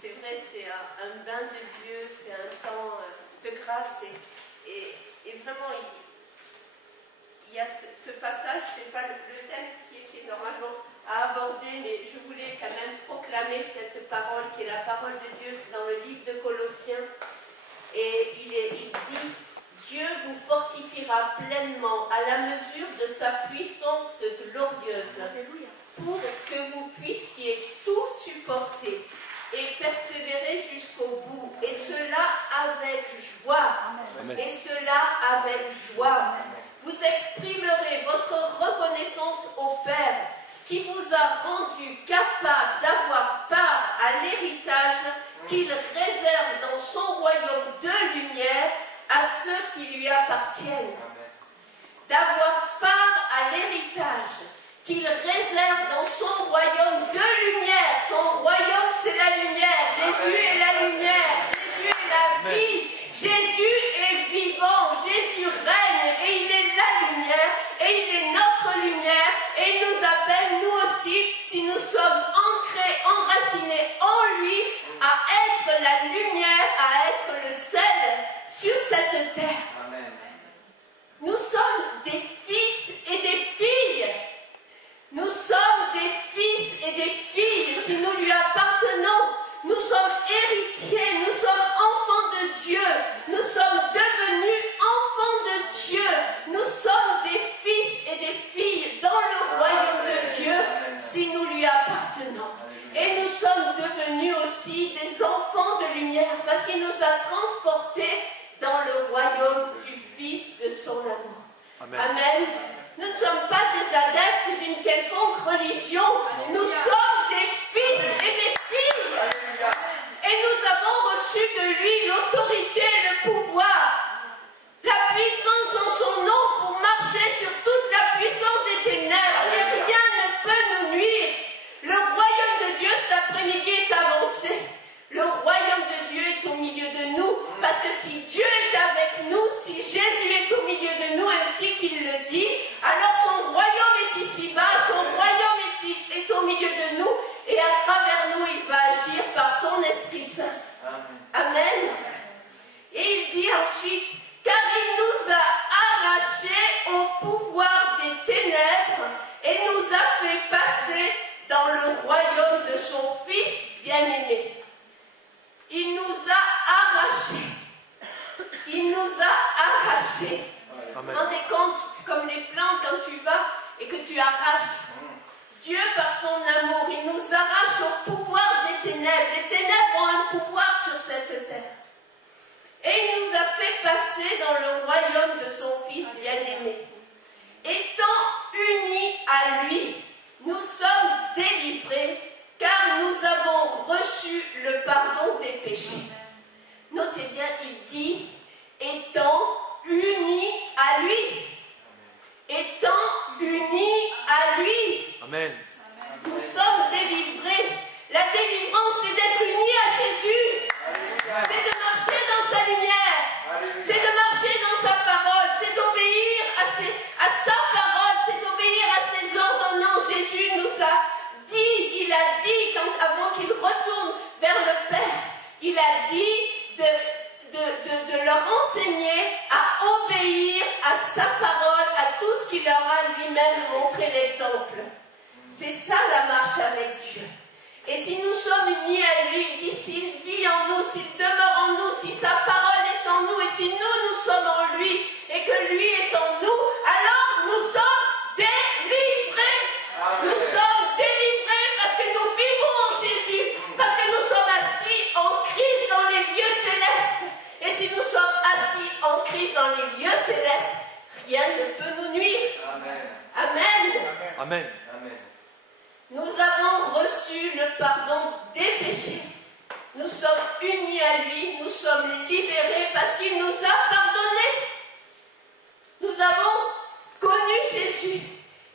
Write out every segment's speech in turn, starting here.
c'est vrai, c'est un bain de Dieu, c'est un temps de grâce et vraiment il y a ce passage, c'est pas le thème qui était normalement à aborder, mais je voulais quand même proclamer cette parole qui est la parole de Dieu, c'est dans le livre de Colossiens, et il dit: Dieu vous fortifiera pleinement à la mesure de sa puissance glorieuse, pour que vous puissiez tout supporter et persévérer jusqu'au bout, et cela avec joie. Amen. Et cela avec joie. Vous exprimerez votre reconnaissance au Père qui vous a rendu capable d'avoir part à l'héritage qu'il réserve dans son royaume de lumière à ceux qui lui appartiennent. D'avoir part à l'héritage qu'il réserve dans son royaume de lumière. Son royaume, c'est la lumière. Jésus est la lumière. Jésus est la vie. Jésus est vivant. Jésus règne et il est la lumière et il est notre lumière et il nous appelle, nous aussi, si nous sommes ancrés, enracinés en lui, à être la lumière, à être le sel sur cette terre. Amen. Nous sommes des fils et des filles. Nous sommes des fils et des filles si nous lui appartenons. Nous sommes héritiers, nous sommes enfants de Dieu. Nous sommes devenus enfants de Dieu. Nous sommes des fils et des filles dans le royaume de Dieu si nous lui appartenons. Et nous sommes devenus aussi des enfants de lumière parce qu'il nous a transportés dans le royaume du Fils de son amour. Amen. Amen. Nous ne sommes pas des adeptes d'une quelconque religion. Nous sommes des fils et des filles. Et nous avons reçu de lui l'autorité, le pouvoir, la puissance en son nom pour marcher sur toute la puissance des ténèbres. Et rien ne peut nous nuire. Le royaume de Dieu cet après-midi est avancé. Le royaume de Dieu est au milieu de nous. Parce que si Dieu est avec nous, si Jésus est au milieu de nous, ainsi qu'il le dit, alors son royaume est ici-bas, son royaume est au milieu de nous, et à travers nous, il va agir par son Esprit Saint. Amen. Et il dit ensuite, car il nous a arrachés au pouvoir des ténèbres et nous a fait passer dans le royaume de son Fils bien-aimé. Il nous a arrachés. Il nous a arrachés. Vous vous rendez compte, c'est comme les plantes quand tu vas et que tu arraches. Dieu, par son amour, il nous arrache au pouvoir des ténèbres. Les ténèbres ont un pouvoir sur cette terre. Et il nous a fait passer dans le royaume de son Fils bien-aimé. Étant unis à lui, nous sommes délivrés car nous avons reçu le pardon des péchés. Notez bien, il dit, étant unis à lui. Étant unis à lui. Amen. Nous sommes délivrés. La délivrance, c'est d'être unis à Jésus. C'est de marcher dans sa lumière. C'est de marcher dans sa parole. C'est d'obéir à sa parole. C'est d'obéir à ses ordonnances. Jésus nous a dit, il a dit, avant qu'il retourne vers le Père, il a dit de leur enseigner à obéir à sa parole, à tout ce qu'il leur a lui-même montré l'exemple. C'est ça la marche avec Dieu. Et si nous sommes unis à lui, il dit s'il vit en nous, s'il demeure en nous, si sa parole est en nous, et si nous sommes en lui, et que lui est en nous, alors nous sommes délivrés. Nous sommes délivrés parce que nous vivons en Jésus, parce que nous sommes assis en Christ dans les lieux célestes. Et si nous sommes assis en Christ dans les lieux célestes, rien ne peut nous nuire. Amen. Amen. Amen. Amen. Nous avons reçu le pardon des péchés. Nous sommes unis à lui, nous sommes libérés parce qu'il nous a pardonnés. Nous avons connu Jésus.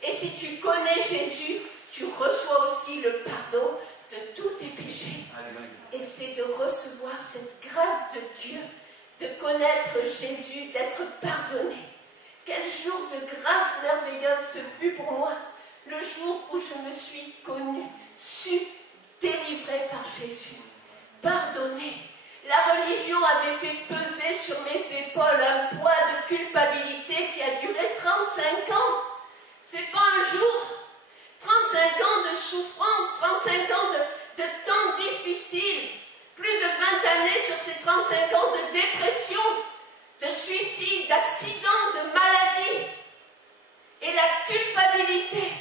Et si tu connais Jésus, tu reçois aussi le pardon de tous tes péchés. Amen. Et c'est de recevoir cette grâce de Dieu, de connaître Jésus, d'être pardonné. Quel jour de grâce merveilleuse ce fut pour moi. Le jour où je me suis connue, délivrée par Jésus. pardonner. La religion avait fait peser sur mes épaules un poids de culpabilité qui a duré 35 ans. C'est pas un jour. 35 ans de souffrance, 35 ans de temps difficiles. Plus de 20 années sur ces 35 ans de dépression, de suicide, d'accident, de maladie. Et la culpabilité.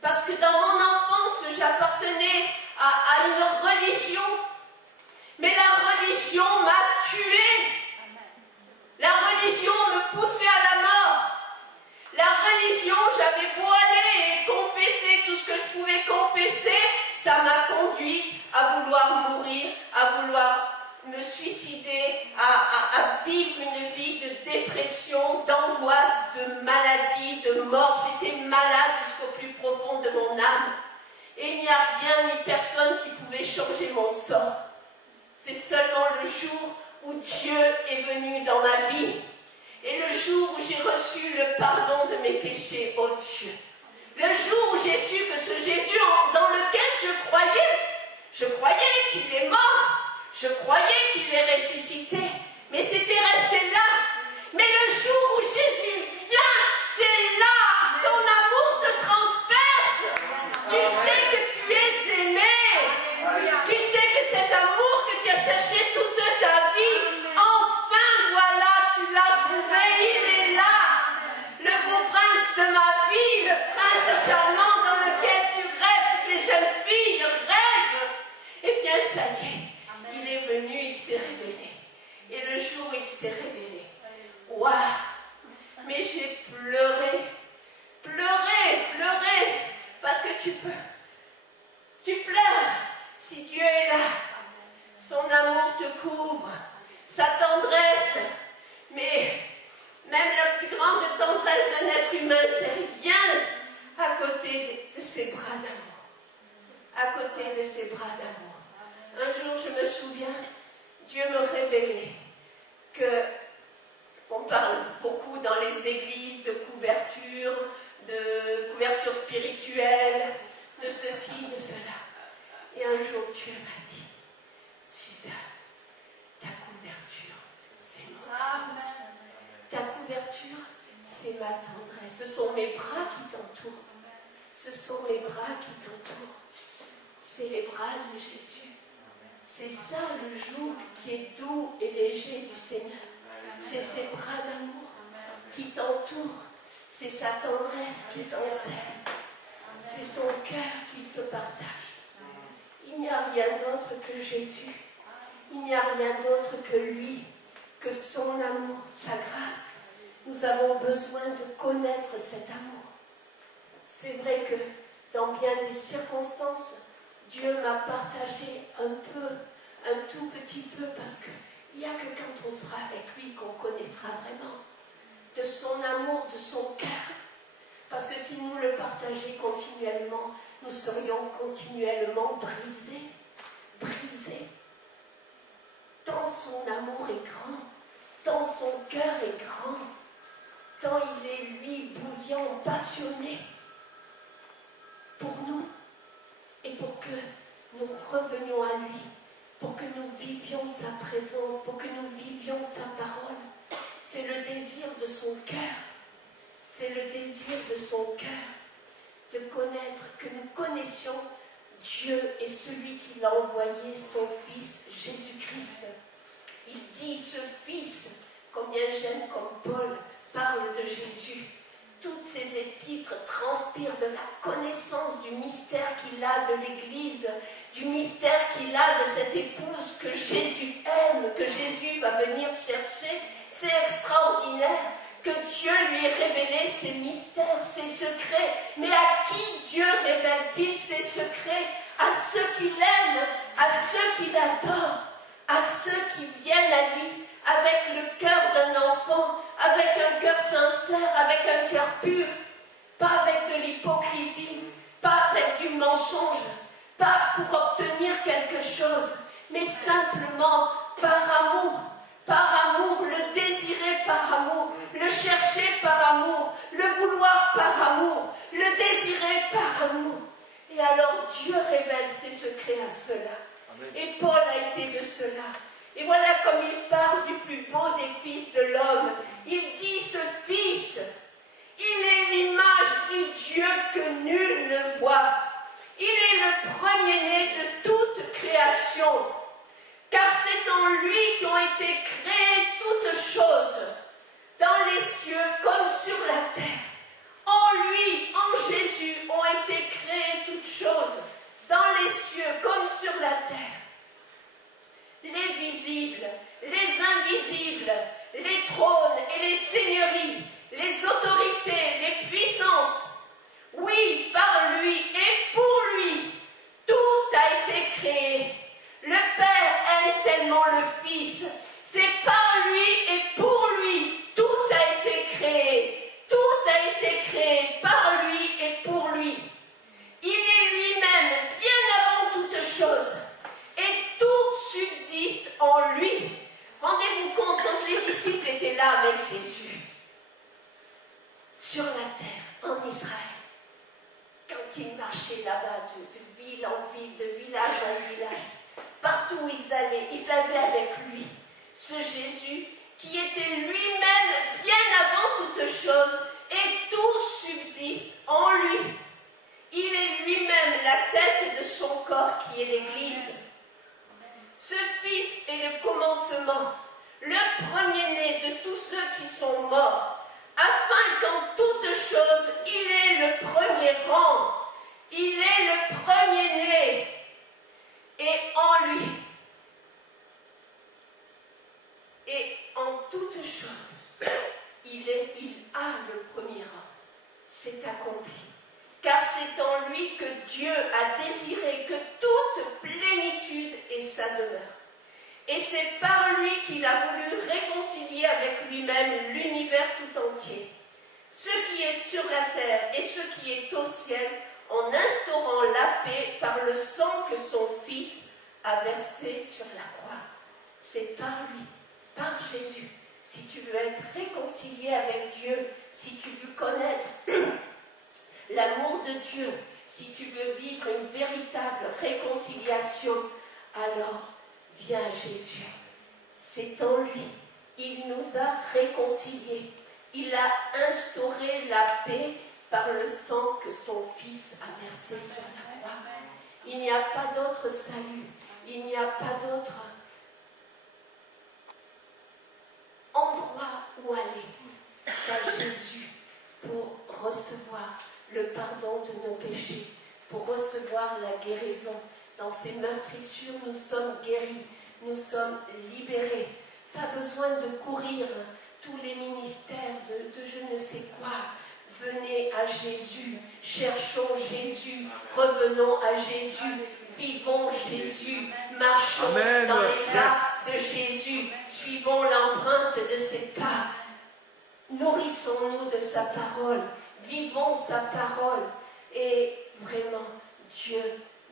Parce que dans mon enfance, j'appartenais à une religion. Mais la religion m'a tuée. La religion me poussait à la mort. La religion, j'avais beau aller et confesser tout ce que je pouvais confesser, ça m'a conduite à vouloir mourir, à vouloir me suicider, à vivre une vie de dépression, d'angoisse, de maladie, de mort. J'étais malade jusqu'au plus profond de mon âme. Et il n'y a rien ni personne qui pouvait changer mon sort. C'est seulement le jour où Dieu est venu dans ma vie. Et le jour où j'ai reçu le pardon de mes péchés, oh Dieu. Le jour où j'ai su que ce Jésus dans lequel je croyais qu'il est mort. Je croyais qu'il est ressuscité. Mais c'était resté là. Mais le jour où Jésus vient, c'est là. Son amour te transperce. Tu sais que tu es aimé. Tu sais que cet amour que tu as cherché toute ta vie, enfin voilà, tu l'as trouvé, il est là. Le beau prince de ma vie, le prince charmant dans lequel tu rêves, toutes les jeunes filles rêvent. Eh bien, ça y est, il est venu, il s'est révélé. Et le jour où il s'est révélé, waouh! Mais j'ai pleuré, parce que tu pleures si Dieu est là. Son amour te couvre, sa tendresse, mais même la plus grande tendresse d'un être humain, c'est rien à côté de ses bras d'amour. À côté de ses bras d'amour. Un jour, je me souviens, Dieu me révélait que on parle beaucoup dans les églises de couverture spirituelle, de ceci, de cela. Et un jour, Dieu m'a dit, Suzanne, ta couverture, c'est moi. Ta couverture, c'est ma tendresse. Ce sont mes bras qui t'entourent. Ce sont mes bras qui t'entourent. C'est les bras de Jésus. C'est ça le joug qui est doux et léger du Seigneur. C'est ses bras d'amour qui t'entourent. C'est sa tendresse qui t'enseigne. C'est son cœur qu'il te partage. Il n'y a rien d'autre que Jésus. Il n'y a rien d'autre que lui, que son amour, sa grâce. Nous avons besoin de connaître cet amour. C'est vrai que dans bien des circonstances, Dieu m'a partagé un tout petit peu, parce qu'il n'y a que quand on sera avec lui qu'on connaîtra vraiment de son amour, de son cœur. Parce que si nous le partagions continuellement, nous serions continuellement brisés. Tant son amour est grand, tant son cœur est grand, tant il est, lui, bouillant, passionné pour nous, et pour que nous revenions à lui, pour que nous vivions sa présence, pour que nous vivions sa parole. C'est le désir de son cœur. C'est le désir de son cœur de connaître, que nous connaissions Dieu et celui qui l'a envoyé, son Fils Jésus-Christ. Il dit ce Fils, combien j'aime comme Paul parle de Jésus. Toutes ces épîtres transpirent de la connaissance du mystère qu'il a de l'Église, du mystère qu'il a de cette épouse que Jésus aime, que Jésus va venir chercher. C'est extraordinaire que Dieu lui ait révélé ses mystères, ses secrets. Mais à qui Dieu révèle-t-il ses secrets? À ceux qu'il aime, à ceux qu'il adore, à ceux qui viennent à lui avec le cœur d'un enfant, avec un cœur sincère, avec un cœur pur, pas avec de l'hypocrisie, pas avec du mensonge, pas pour obtenir quelque chose, mais simplement par amour, le désirer par amour, le chercher par amour, le vouloir par amour, le désirer par amour. Et alors Dieu révèle ses secrets à ceux-là. Amen. Et Paul a été de cela. Et voilà comme il parle du plus beau des fils de l'homme. Il dit, ce fils, il est l'image du Dieu que nul ne voit. Il est le premier-né de toute création. Car c'est en lui qu'ont été créées toutes choses, dans les cieux comme sur la terre. En lui, en Jésus, ont été créées toutes choses, dans les cieux comme sur la terre. Les visibles, les invisibles, les trônes et les seigneuries, les autorités, les puissances. Oui, par lui et pour lui, tout a été créé. Le Père aime tellement le Fils. C'est par lui et pour lui, tout a été créé. Tout a été créé par lui et pour lui. Il est lui-même bien avant toute chose. Et tout subsiste en lui. Rendez-vous compte, quand les disciples étaient là avec Jésus, sur la terre, en Israël, quand ils marchaient là-bas, de ville en ville, de village en village, partout où ils allaient avec lui, ce Jésus qui était lui-même bien avant toute chose, et tout subsiste en lui. Il est lui-même la tête de son corps qui est l'Église. Ce Fils est le commencement, le premier-né de tous ceux qui sont morts, afin qu'en toutes choses, il est le premier rang. Il est le premier-né. Et en lui, et en toutes choses, il a le premier rang. C'est accompli. Car c'est en lui que Dieu a désiré que toute plénitude ait sa demeure. Et c'est par lui qu'il a voulu réconcilier avec lui-même l'univers tout entier, ce qui est sur la terre et ce qui est au ciel, en instaurant la paix par le sang que son Fils a versé sur la croix. C'est par lui, par Jésus. Si tu veux être réconcilié avec Dieu, si tu veux connaître l'amour de Dieu, si tu veux vivre une véritable réconciliation, alors viens à Jésus. C'est en lui. Il nous a réconciliés. Il a instauré la paix par le sang que son Fils a versé sur la croix. Il n'y a pas d'autre salut. Il n'y a pas d'autre endroit où aller qu'à Jésus pour recevoir le pardon de nos péchés, pour recevoir la guérison. Dans ces meurtrissures, nous sommes guéris, nous sommes libérés. Pas besoin de courir tous les ministères de je ne sais quoi. Venez à Jésus, cherchons Jésus, revenons à Jésus, vivons Jésus, marchons Amen. dans les pas de Jésus, suivons l'empreinte de ses pas, nourrissons-nous de sa parole, vivons sa parole, et vraiment, Dieu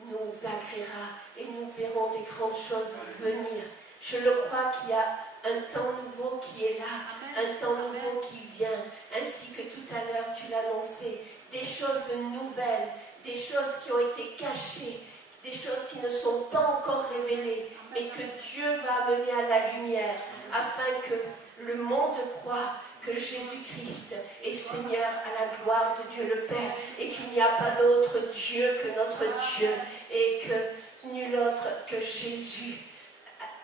nous agréera et nous verrons des grandes choses venir. Je le crois qu'il y a un temps nouveau qui est là, un temps nouveau qui vient, ainsi que tout à l'heure tu l'as annoncé, des choses nouvelles, des choses qui ont été cachées, des choses qui ne sont pas encore révélées, mais que Dieu va amener à la lumière, afin que le monde croie que Jésus-Christ est Seigneur à la gloire de Dieu le Père, et qu'il n'y a pas d'autre Dieu que notre Dieu, et que nul autre que Jésus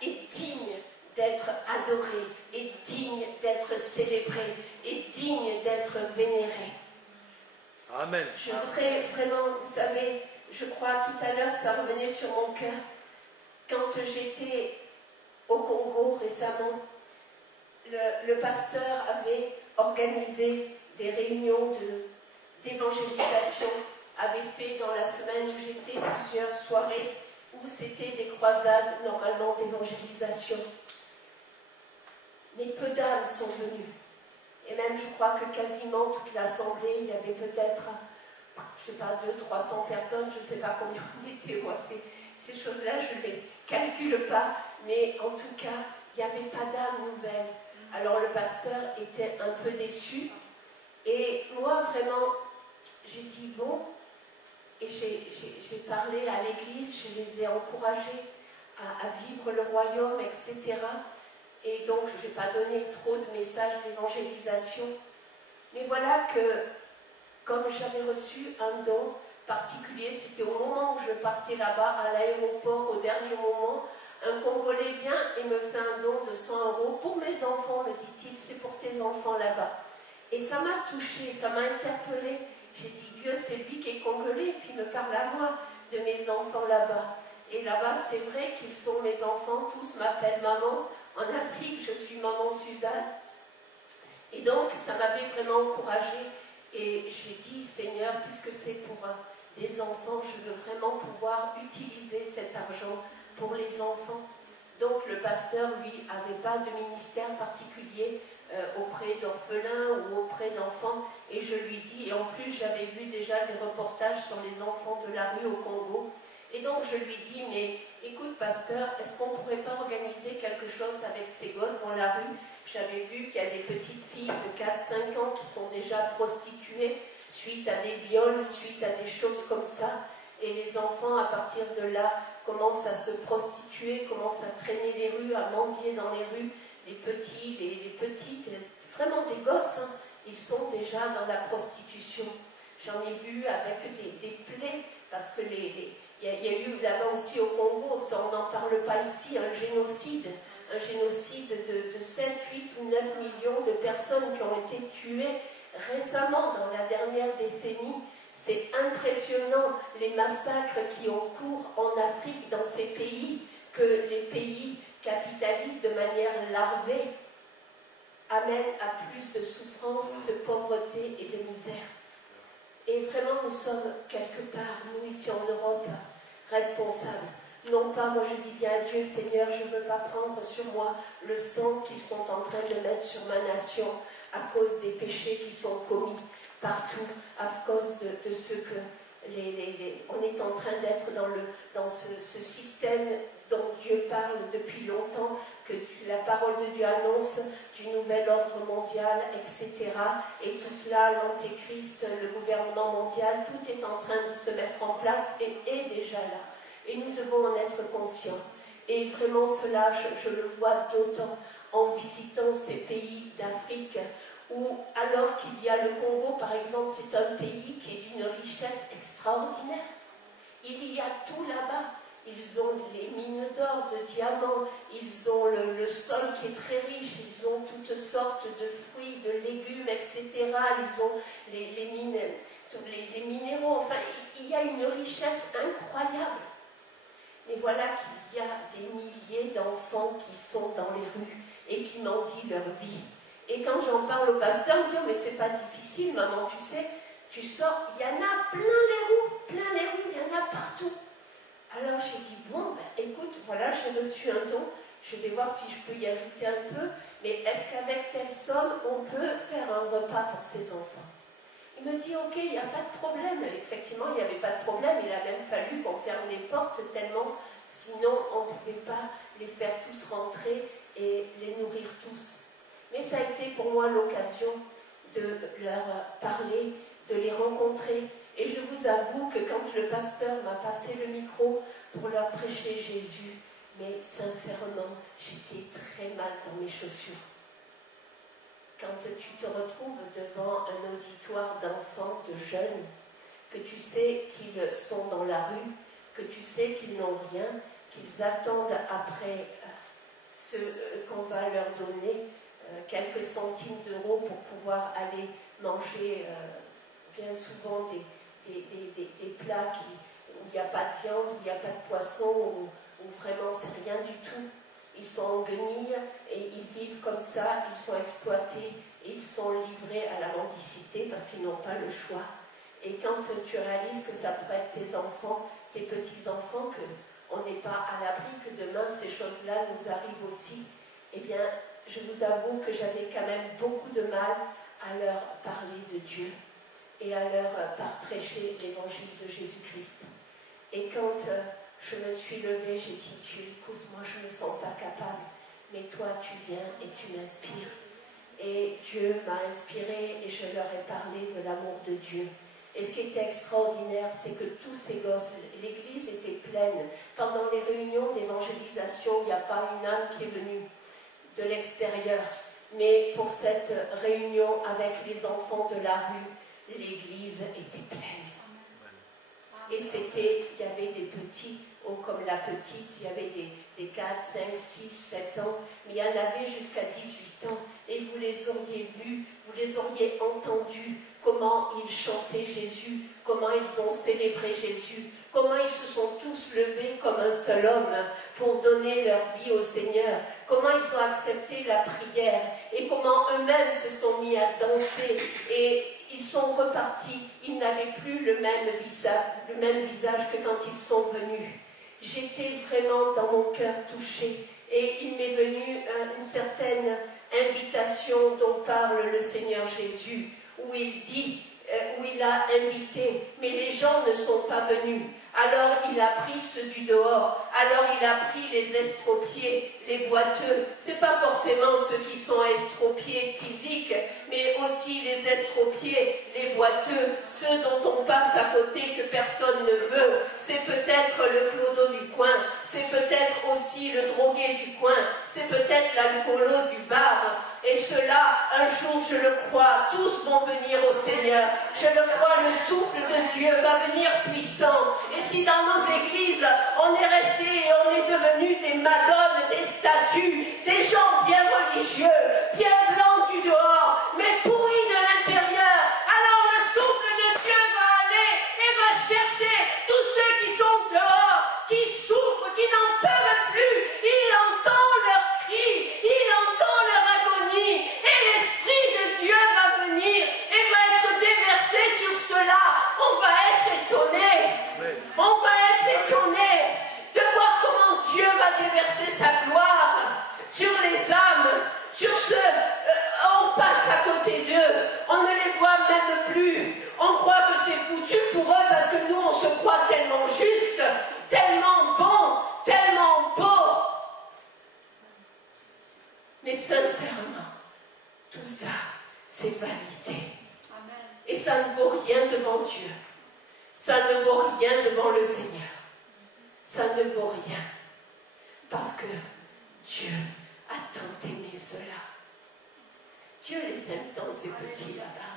est digne d'être adoré, est digne d'être célébré, est digne d'être vénéré. Amen. Je voudrais vraiment, vous savez, je crois tout à l'heure, ça revenait sur mon cœur, quand j'étais au Congo récemment, le pasteur avait organisé des réunions d'évangélisation, avait fait dans la semaine où j'étais plusieurs soirées où c'était des croisades normalement d'évangélisation. Mais peu d'âmes sont venues. Et même je crois que quasiment toute l'assemblée, il y avait peut-être, je ne sais pas, 200-300 personnes, je ne sais pas combien on était, moi, ces choses-là, je ne les calcule pas, mais en tout cas, il n'y avait pas d'âme nouvelle. Alors le pasteur était un peu déçu, et moi vraiment, j'ai dit bon, et j'ai parlé à l'église, je les ai encouragés, à vivre le royaume, etc. Et donc, je n'ai pas donné trop de messages d'évangélisation. Mais voilà que, comme j'avais reçu un don particulier, c'était au moment où je partais là-bas, à l'aéroport, au dernier moment, un Congolais vient et me fait un don de 100 € pour mes enfants, me dit-il, c'est pour tes enfants là-bas. Et ça m'a touchée, ça m'a interpellée. J'ai dit, Dieu, c'est lui qui est Congolais, et puis il me parle à moi de mes enfants là-bas. Et là-bas, c'est vrai qu'ils sont mes enfants, tous m'appellent maman. En Afrique, je suis maman Suzanne. Et donc, ça m'avait vraiment encouragée. Et j'ai dit, Seigneur, puisque c'est pour des enfants, je veux vraiment pouvoir utiliser cet argent pour les enfants. Donc, le pasteur, lui, n'avait pas de ministère particulier auprès d'orphelins ou auprès d'enfants. Et je lui dis, et en plus, j'avais vu déjà des reportages sur les enfants de la rue au Congo. Et donc, je lui dis, mais écoute, pasteur, est-ce qu'on ne pourrait pas organiser quelque chose avec ces gosses dans la rue? J'avais vu qu'il y a des petites filles de 4-5 ans qui sont déjà prostituées suite à des viols, suite à des choses comme ça. Et les enfants, à partir de là, commencent à se prostituer, commencent à traîner les rues, à mendier dans les rues. Les petits, les petites, vraiment des gosses, hein, ils sont déjà dans la prostitution. J'en ai vu avec des plaies, parce que il y a eu là-bas aussi au Congo, ça, on n'en parle pas ici, un génocide de 7, 8 ou 9 millions de personnes qui ont été tuées récemment dans la dernière décennie. C'est impressionnant les massacres qui ont cours en Afrique, dans ces pays, que les pays capitalistes de manière larvée amènent à plus de souffrance, de pauvreté et de misère. Et vraiment, nous sommes quelque part, nous ici en Europe, responsables. Non pas, moi je dis bien à Dieu, Seigneur, je ne veux pas prendre sur moi le sang qu'ils sont en train de mettre sur ma nation à cause des péchés qui sont commis partout, à cause de ce que on est en train d'être dans ce système dont Dieu parle depuis longtemps, que la parole de Dieu annonce du nouvel ordre mondial, etc. Et tout cela, l'antéchrist, le gouvernement mondial, tout est en train de se mettre en place et est déjà là. Et nous devons en être conscients. Et vraiment cela, je le vois d'autant en visitant ces pays d'Afrique où, alors qu'il y a le Congo, par exemple, c'est un pays qui est d'une richesse extraordinaire. Il y a tout là-bas. Ils ont les mines d'or, de diamants, ils ont le sol qui est très riche, ils ont toutes sortes de fruits, de légumes, etc. Ils ont les minéraux, enfin, il y a une richesse incroyable. Mais voilà qu'il y a des milliers d'enfants qui sont dans les rues et qui mendient leur vie. Et quand j'en parle au pasteur, il me dit, oh, mais c'est pas difficile, maman, tu sais, tu sors, il y en a plein les rues, il y en a partout. Alors j'ai dit, bon, ben, écoute, voilà, j'ai reçu un don, je vais voir si je peux y ajouter un peu, mais est-ce qu'avec telle somme, on peut faire un repas pour ces enfants? Il me dit, ok, il n'y a pas de problème. Effectivement, il n'y avait pas de problème, il a même fallu qu'on ferme les portes tellement, sinon on ne pouvait pas les faire tous rentrer et les nourrir tous. Mais ça a été pour moi l'occasion de leur parler, de les rencontrer. Et je vous avoue que quand le pasteur m'a passé le micro pour leur prêcher Jésus, mais sincèrement, j'étais très mal dans mes chaussures. Quand tu te retrouves devant un auditoire d'enfants, de jeunes, que tu sais qu'ils sont dans la rue, que tu sais qu'ils n'ont rien, qu'ils attendent après ce qu'on va leur donner, quelques centimes d'euros pour pouvoir aller manger bien souvent des plats où il n'y a pas de viande, où il n'y a pas de poisson, où vraiment c'est rien du tout. Ils sont en guenilles et ils vivent comme ça, ils sont exploités et ils sont livrés à la mendicité parce qu'ils n'ont pas le choix. Et quand tu réalises que ça pourrait être tes enfants, tes petits-enfants, qu'on n'est pas à l'abri, que demain ces choses-là nous arrivent aussi, eh bien, je vous avoue que j'avais quand même beaucoup de mal à leur parler de Dieu et à leur prêcher l'évangile de Jésus-Christ. Et quand je me suis levée, j'ai dit, Dieu, écoute, moi je ne me sens pas capable, mais toi tu viens et tu m'inspires. Et Dieu m'a inspirée et je leur ai parlé de l'amour de Dieu. Et ce qui était extraordinaire, c'est que tous ces gosses, l'église était pleine. Pendant les réunions d'évangélisation, il n'y a pas une âme qui est venue de l'extérieur. Mais pour cette réunion avec les enfants de la rue, l'église était pleine. Et il y avait des petits, comme la petite, il y avait des 4, 5, 6, 7 ans, mais il y en avait jusqu'à 18 ans. Et vous les auriez vus, vous les auriez entendus, comment ils chantaient Jésus, comment ils ont célébré Jésus, comment ils se sont tous levés comme un seul homme pour donner leur vie au Seigneur, comment ils ont accepté la prière et comment eux-mêmes se sont mis à danser et ils sont repartis, ils n'avaient plus le même visage que quand ils sont venus. J'étais vraiment dans mon cœur touchée et il m'est venu une certaine invitation dont parle le Seigneur Jésus, où il dit, où il a invité, mais les gens ne sont pas venus. Alors il a pris ceux du dehors, alors il a pris les estropiés, les boiteux. Ce n'est pas forcément ceux qui sont estropiés physiques, mais aussi les estropiés, les boiteux, ceux dont on passe à côté que personne ne veut. C'est peut-être le clodo du coin, c'est peut-être aussi le drogué du coin, c'est peut-être l'alcoolo du bar. Et cela, un jour, je le crois, tous vont venir au Seigneur. Je le crois, le souffle de Dieu va venir puissant. Et si dans nos églises, on est resté et on est devenu des madones, des statues, des gens bien religieux, bien blancs du dehors, mais pourris de l'intérieur, alors le souffle de Dieu va aller et va chercher tous ceux qui sont dehors, qui souffrent, qui n'en peuvent plus. Il entend leurs cris, il entend leur agonie, et l'Esprit de Dieu va venir et va être déversé sur cela. On va être étonné. On va être étonné de voir comment Dieu va déverser sa gloire sur les âmes, sur ceux, on passe à côté d'eux, on ne les voit même plus. On croit que c'est foutu pour eux parce que nous on se croit tellement juste, tellement bon, tellement beau. Mais sincèrement, tout ça, c'est vanité. Et ça ne vaut rien devant Dieu. Ça ne vaut rien devant le Seigneur. Ça ne vaut rien. Parce que Dieu a tant aimé cela. Dieu les aime tant, ces petits là-bas.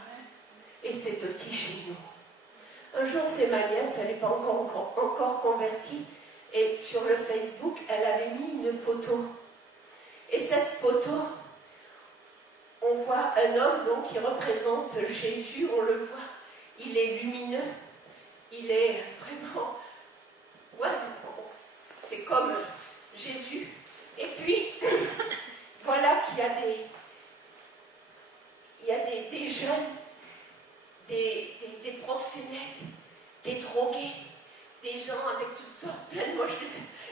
Et ces petits chez nous. Un jour, c'est ma nièce, elle n'est pas encore convertie. Et sur le Facebook, elle avait mis une photo. Et cette photo, on voit un homme donc, qui représente Jésus, on le voit. Il est lumineux. Il est vraiment, ouais, c'est comme Jésus. Et puis, voilà qu'il y a des jeunes, des proxénètes, des drogués, des gens avec toutes sortes pleines. Moi,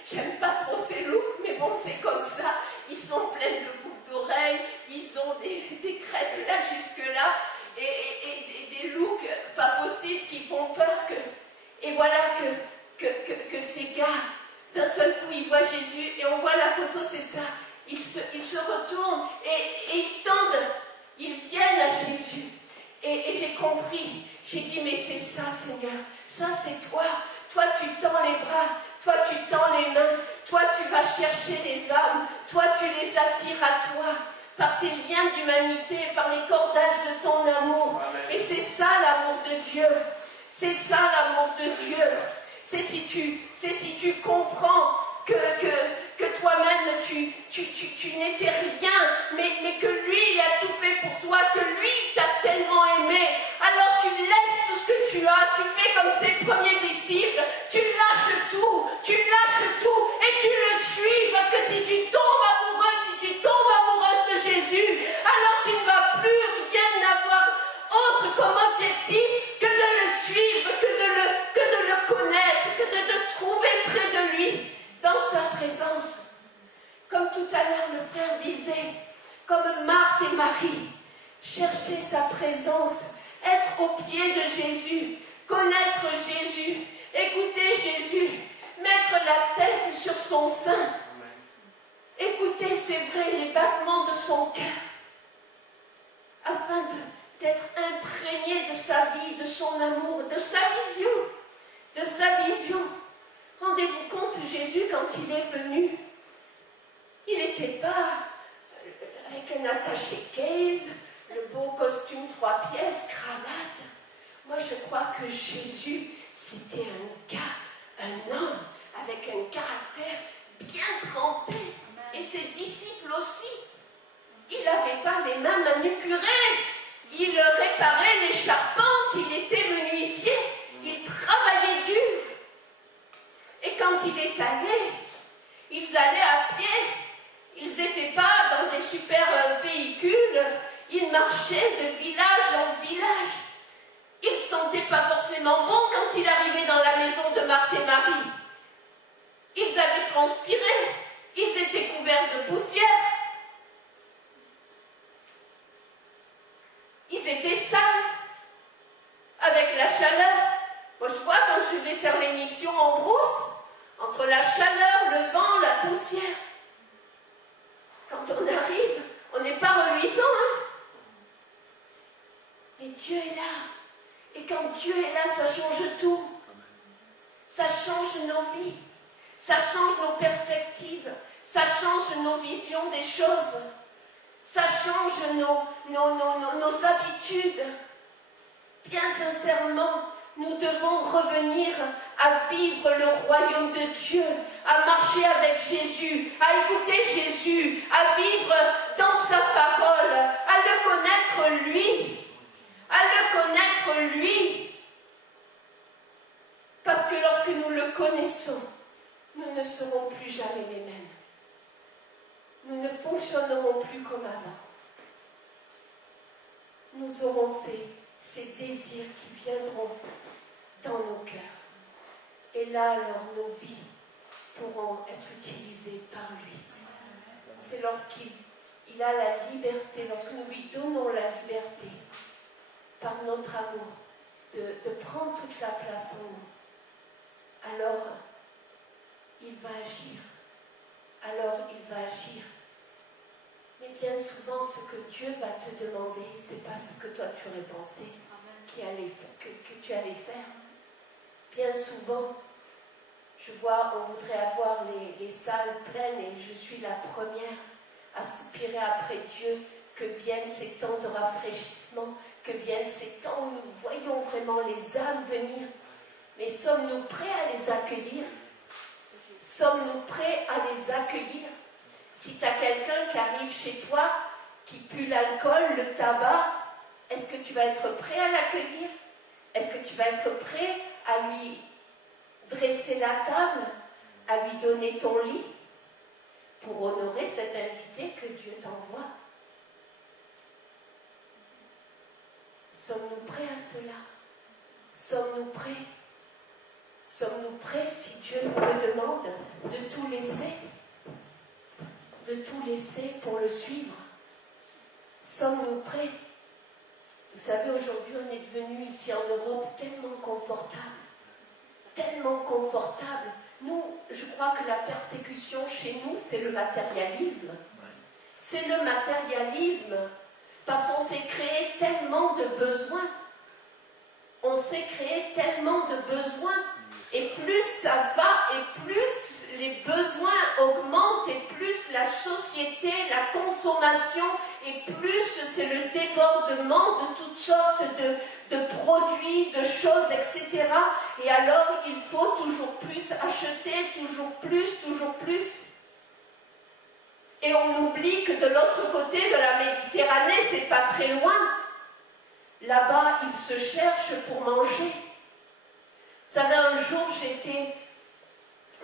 j'aime pas trop ces looks, mais bon, c'est comme ça. Ils sont pleins de boucles d'oreilles, ils ont des crêtes là jusque-là. Et des looks pas possibles qui font peur et voilà que ces gars, d'un seul coup, ils voient Jésus et on voit la photo, c'est ça. Ils se retournent et ils tendent, ils viennent à Jésus. Et j'ai compris, j'ai dit, mais c'est ça, Seigneur, ça c'est toi. Toi, tu tends les bras, toi, tu tends les mains, toi, tu vas chercher les âmes, toi, tu les attires à toi. Par tes liens d'humanité, par les cordages de ton amour. Amen. Et c'est ça l'amour de Dieu. C'est ça l'amour de Dieu. C'est si tu comprends que toi-même tu n'étais rien, mais que lui il a tout fait pour toi, que lui t'a tellement aimé. Alors tu laisses tout ce que tu as, tu fais comme ses premiers disciples, tu lâches tout et tu le suis, parce que si tu tombes amoureuse de Jésus, alors tu ne vas plus rien avoir autre comme objectif que de le suivre, que de le connaître, que de te trouver près de lui, dans sa présence. Comme tout à l'heure le frère disait, comme Marthe et Marie, chercher sa présence, être au pied de Jésus, connaître Jésus, écouter Jésus, mettre la tête sur son sein, écouter, c'est vrai, les battements de son cœur, afin d'être imprégné de sa vie, de son amour, de sa vision. De sa vision. Rendez-vous compte, Jésus, quand il est venu, il n'était pas avec un attaché-case, le beau costume 3 pièces, cravate. Moi, je crois que Jésus, c'était un gars, un homme, avec un caractère bien trempé. Et ses disciples aussi. Il n'avait pas les mains manucurées. Il réparait les charpentes. Il était menuisier. Il travaillait dur. Et quand il est allé, ils allaient à pied. Ils n'étaient pas dans des super véhicules. Ils marchaient de village en village. Il ne sentait pas forcément bon quand il arrivait dans la maison de Marthe et Marie. Ils avaient transpiré. Ils étaient couverts de poussière. Ils étaient sales. Avec la chaleur. Moi, je vois quand je vais faire l'émission en brousse, entre la chaleur, le vent, la poussière. Quand on arrive, on n'est pas reluisant, hein? Mais Dieu est là. Et quand Dieu est là, ça change tout. Ça change nos vies. Ça change nos perspectives. Ça change nos visions des choses. Ça change nos habitudes. Bien sincèrement, nous devons revenir à vivre le royaume de Dieu, à marcher avec Jésus, à écouter Jésus, à vivre dans sa parole, à le connaître lui. À le connaître lui. Parce que lorsque nous le connaissons, nous ne serons plus jamais les mêmes. Nous ne fonctionnerons plus comme avant. Nous aurons ces désirs qui viendront dans nos cœurs. Et là, alors, nos vies pourront être utilisées par lui. C'est lorsqu'il a la liberté, lorsque nous lui donnons la liberté, par notre amour, de prendre toute la place en nous, alors il va agir. Alors il va agir. Mais bien souvent, ce que Dieu va te demander, ce n'est pas ce que toi tu aurais pensé que tu allais faire. Bien souvent, je vois, on voudrait avoir les salles pleines et je suis la première à soupirer après Dieu que viennent ces temps de rafraîchissement, que viennent ces temps où nous voyons vraiment les âmes venir. Mais sommes-nous prêts à les accueillir? Sommes-nous prêts à les accueillir? Si tu as quelqu'un qui arrive chez toi, qui pue l'alcool, le tabac, est-ce que tu vas être prêt à l'accueillir? Est-ce que tu vas être prêt à lui dresser la table, à lui donner ton lit, pour honorer cet invité que Dieu t'envoie? Sommes-nous prêts à cela? Sommes-nous prêts? Sommes-nous prêts, si Dieu nous le demande, de tout laisser? De tout laisser pour le suivre? Sommes-nous prêts? Vous savez, aujourd'hui, on est devenu ici en Europe tellement confortable. Tellement confortable. Nous, je crois que la persécution chez nous, c'est le matérialisme. C'est le matérialisme. Parce qu'on s'est créé tellement de besoins. On s'est créé tellement de besoins. Et plus ça va, et plus les besoins augmentent, et plus la société, la consommation, et plus c'est le débordement de toutes sortes de produits, de choses, etc. Et alors, il faut toujours plus acheter, toujours plus, toujours plus. Et on oublie que de l'autre côté de la Méditerranée, c'est pas très loin. Là-bas, ils se cherchent pour manger. Vous savez, un jour,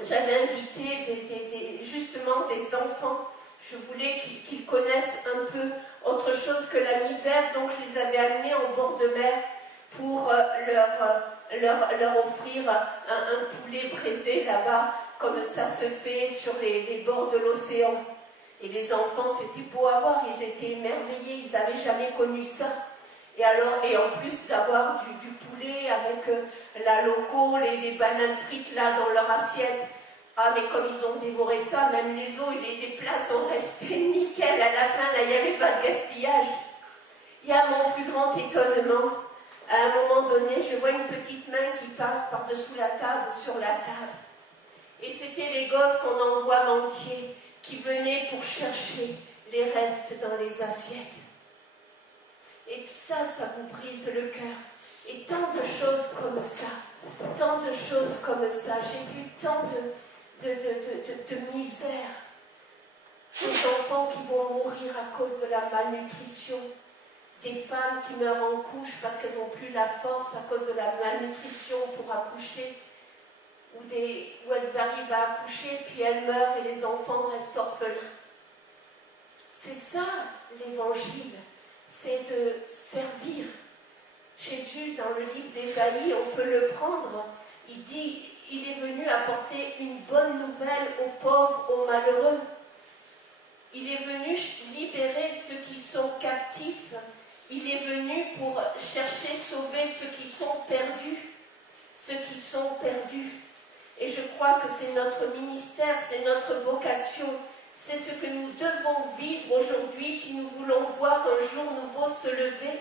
j'avais invité justement des enfants. Je voulais qu'ils connaissent un peu autre chose que la misère, donc je les avais amenés en bord de mer pour leur offrir un poulet braisé là-bas, comme ça se fait sur les bords de l'océan. Et les enfants, c'était beau à voir, ils étaient émerveillés, ils n'avaient jamais connu ça. Et en plus d'avoir du poulet avec la loco, les bananes frites là dans leur assiette. Ah, mais comme ils ont dévoré ça, même les os et les plats sont restés nickel. À la fin, là, il n'y avait pas de gaspillage. Il y a mon plus grand étonnement. À un moment donné, je vois une petite main qui passe par-dessous la table, sur la table. Et c'était les gosses qu'on envoie mendier, qui venaient pour chercher les restes dans les assiettes. Et tout ça, ça vous brise le cœur. Et tant de choses comme ça, tant de choses comme ça. J'ai vu tant de misère. Des enfants qui vont mourir à cause de la malnutrition. Des femmes qui meurent en couche parce qu'elles n'ont plus la force à cause de la malnutrition pour accoucher. Où elles arrivent à accoucher, puis elles meurent et les enfants restent orphelins. C'est ça l'évangile, c'est de servir. Jésus, dans le livre d'Ésaïe, on peut le prendre, il dit, il est venu apporter une bonne nouvelle aux pauvres, aux malheureux. Il est venu libérer ceux qui sont captifs. Il est venu pour chercher, sauver ceux qui sont perdus. Ceux qui sont perdus. Et je crois que c'est notre ministère, c'est notre vocation. C'est ce que nous devons vivre aujourd'hui si nous voulons voir un jour nouveau se lever.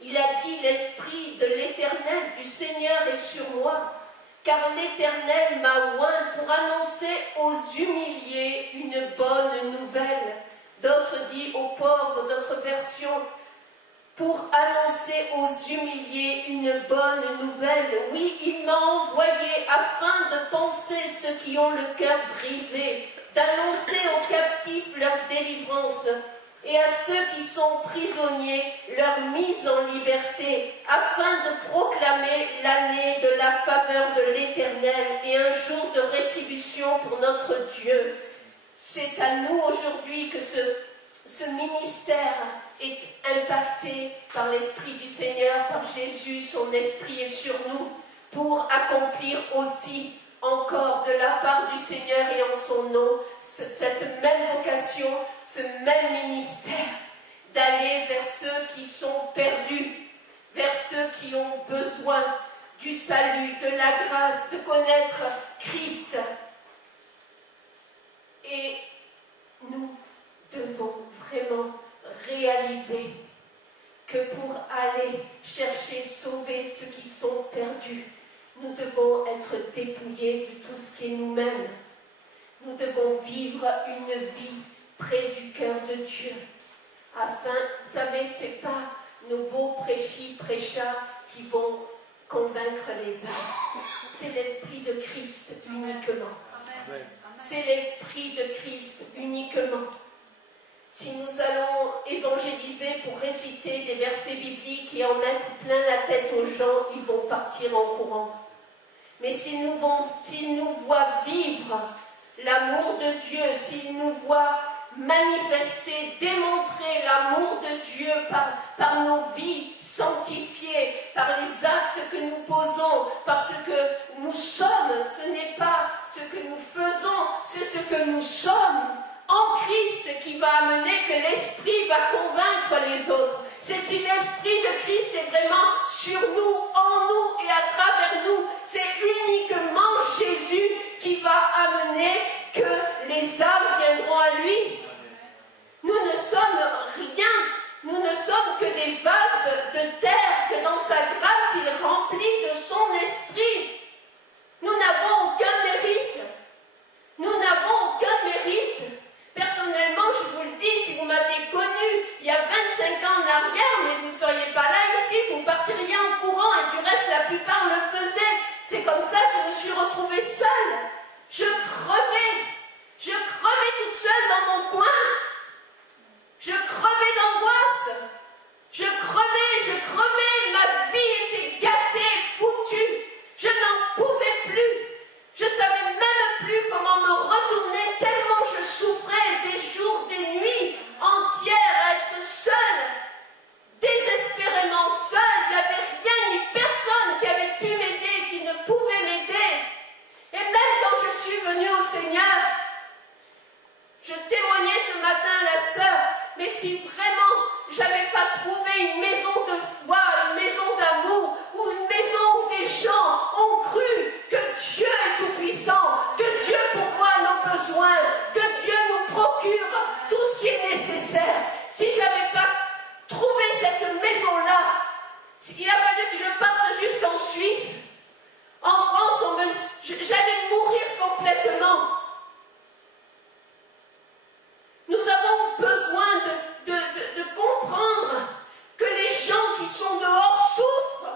Il a dit, l'Esprit de l'Éternel, du Seigneur est sur moi, car l'Éternel m'a oint pour annoncer aux humiliés une bonne nouvelle. D'autres disent aux pauvres, d'autres versions, pour annoncer aux humiliés une bonne nouvelle. Oui, il m'a envoyé afin de panser ceux qui ont le cœur brisé, d'annoncer aux captifs leur délivrance, et à ceux qui sont prisonniers leur mise en liberté, afin de proclamer l'année de la faveur de l'Éternel et un jour de rétribution pour notre Dieu. C'est à nous aujourd'hui que ce ministère est impacté par l'Esprit du Seigneur, par Jésus. Son Esprit est sur nous pour accomplir aussi encore de la part du Seigneur et en son nom cette même vocation, ce même ministère, d'aller vers ceux qui sont perdus, vers ceux qui ont besoin du salut, de la grâce, de connaître Christ. Et nous devons vraiment réaliser que pour aller chercher, sauver ceux qui sont perdus, nous devons être dépouillés de tout ce qui est nous-mêmes. Nous devons vivre une vie près du cœur de Dieu. Afin, vous savez, ce n'est pas nos beaux prêchas qui vont convaincre les âmes. C'est l'Esprit de Christ uniquement. Amen. C'est l'Esprit de Christ uniquement. Si nous allons évangéliser pour réciter des versets bibliques et en mettre plein la tête aux gens, ils vont partir en courant. Mais s'ils nous voient vivre l'amour de Dieu, s'ils nous voient manifester, démontrer l'amour de Dieu par nos vies sanctifiées, par les actes que nous posons, par ce que nous sommes, ce n'est pas ce que nous faisons, c'est ce que nous sommes en Christ qui va amener que l'Esprit va convaincre les autres. C'est si l'Esprit de Christ est vraiment sur nous, en nous et à travers nous, c'est uniquement Jésus qui va amener que les âmes viendront à lui. Nous ne sommes rien, nous ne sommes que des vases de terre que dans sa grâce il remplit de son esprit. Nous n'avons aucun mérite. Nous n'avons aucun mérite. Personnellement, je vous le dis, si vous m'avez connu il y a 25 ans en arrière, mais vous ne seriez pas là ici, vous partiriez en courant et du reste, la plupart le faisaient. C'est comme ça que je me suis retrouvée seule. Je crevais toute seule dans mon coin. Je crevais d'angoisse. Je crevais, ma vie était gâtée, foutue. Je n'en pouvais plus. Je ne savais même plus comment me retourner tellement je souffrais des jours, des nuits entières à être seule, désespérément seule. Il n'y avait rien ni personne qui avait pu m'aider, qui ne pouvait m'aider. Et même quand je suis venue au Seigneur, je témoignais ce matin à la sœur, mais si vraiment j'avais pas trouvé une maison de foi, une que je parte jusqu'en Suisse. En France, j'allais mourir complètement. Nous avons besoin de comprendre que les gens qui sont dehors souffrent,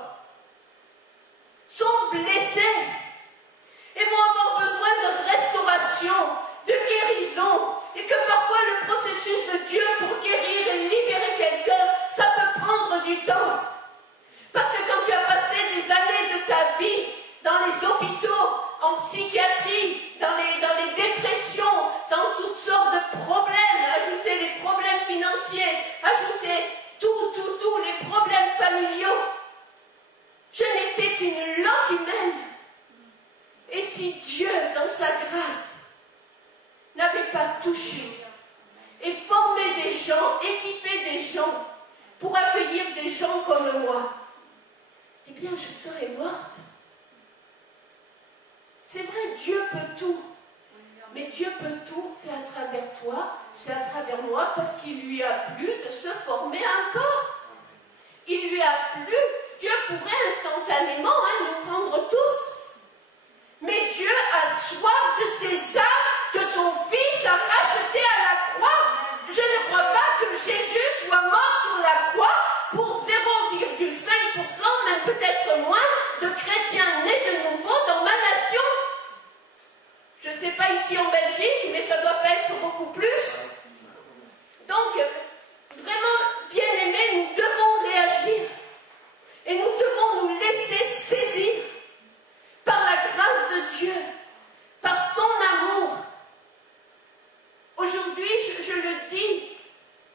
sont blessés et vont avoir besoin de restauration, de guérison, et que parfois le processus de Dieu pour guérir et libérer quelqu'un, ça peut prendre du temps. Parce que quand tu as passé des années de ta vie dans les hôpitaux, en psychiatrie, dans les dépressions, dans toutes sortes de problèmes, ajouter les problèmes financiers, ajouter tous les problèmes familiaux, je n'étais qu'une langue humaine. Et si Dieu, dans sa grâce, n'avait pas touché et formé des gens, équipé des gens pour accueillir des gens comme moi, eh bien je serais morte. C'est vrai, Dieu peut tout. Mais Dieu peut tout, c'est à travers toi, c'est à travers moi, parce qu'il lui a plu de se former un corps. Il lui a plu, Dieu pourrait instantanément nous prendre tous. Mais Dieu a soif de ses âmes que son Fils a racheté à la croix. Je ne crois pas que Jésus soit mort sur la croix pour 0,5%, même peut-être moins, de chrétiens nés de nouveau dans ma nation. Je ne sais pas ici en Belgique, mais ça doit pas être beaucoup plus. Donc, vraiment, bien-aimés, nous devons réagir. Et nous devons nous laisser saisir par la grâce de Dieu, par son amour. Aujourd'hui, je le dis,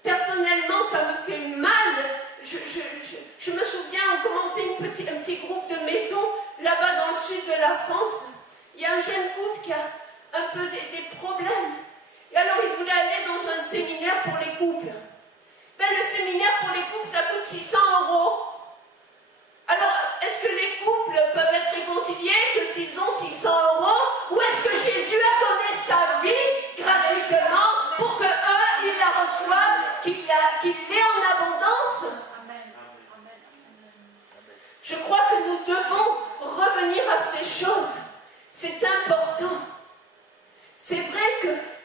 personnellement, ça me fait mal. Je me souviens, on commençait un petit groupe de maisons là-bas dans le sud de la France. Il y a un jeune couple qui a un peu des problèmes. Et alors, il voulait aller dans un séminaire pour les couples. Ben, le séminaire pour les couples, ça coûte 600 €. Alors, est-ce que les couples peuvent être réconciliés que s'ils ont 600 €? Ou est-ce que Jésus a donné sa vie gratuitement pour que eux, ils la reçoivent, qu'il l'ait en abondance? Je crois que nous devons revenir à ces choses. C'est important. C'est vrai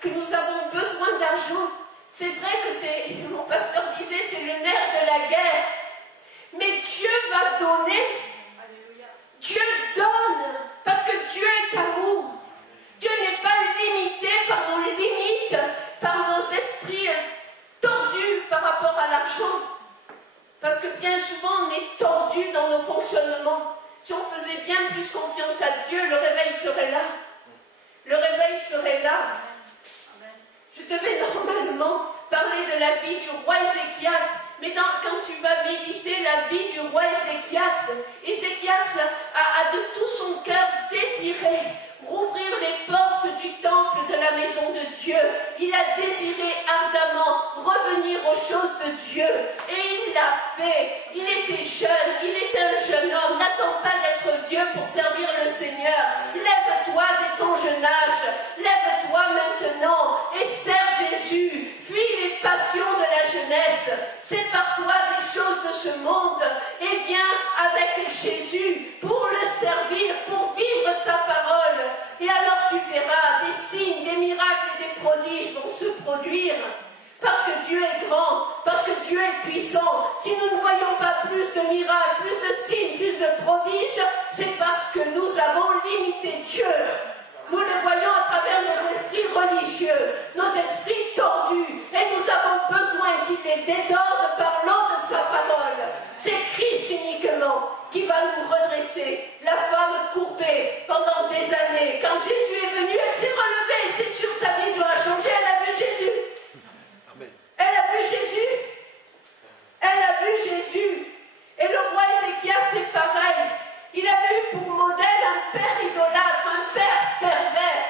que nous avons besoin d'argent. C'est vrai que mon pasteur disait, c'est le nerf de la guerre. Mais Dieu va donner. Dieu donne, parce que Dieu est amour. Dieu n'est pas limité par nos limites, par nos esprits tordus par rapport à l'argent. Parce que bien souvent, on est tordus dans nos fonctionnements. Si on faisait bien plus confiance à Dieu, le réveil serait là. Le réveil serait là. Je devais normalement parler de la vie du roi Ézéchias, mais quand tu vas méditer la vie du roi Ézéchias, Ézéchias a de tout son cœur désiré rouvrir les portes du temple de la maison de Dieu. Il a désiré ardemment revenir aux choses de Dieu. Et il l'a fait. Il était jeune, il était un jeune homme. N'attends pas d'être vieux pour servir le Seigneur. Lève-toi dès ton jeune âge. Lève-toi maintenant et sers Jésus. Fuis les passions de la jeunesse. Sépare-toi des choses de ce monde et viens avec Jésus pour le servir, pour vivre sa parole. Et alors tu verras des signes, des miracles et des prodiges vont se produire. Parce que Dieu est grand, parce que Dieu est puissant. Si nous ne voyons pas plus de miracles, plus de signes, plus de prodiges, c'est parce que nous avons limité Dieu. Nous le voyons à travers nos esprits religieux, nos esprits tordus, et nous avons besoin qu'il les détorde par l'eau de sa parole. C'est Christ uniquement qui va nous redresser. La femme courbée pendant des années, quand Jésus est venu, elle s'est relevée, c'est sûr, sa vision a changé, elle a vu Jésus. Amen. Elle a vu Jésus. Elle a vu Jésus. Et le roi Ézéchias, c'est pareil. Il a eu pour modèle un père idolâtre, un père pervers,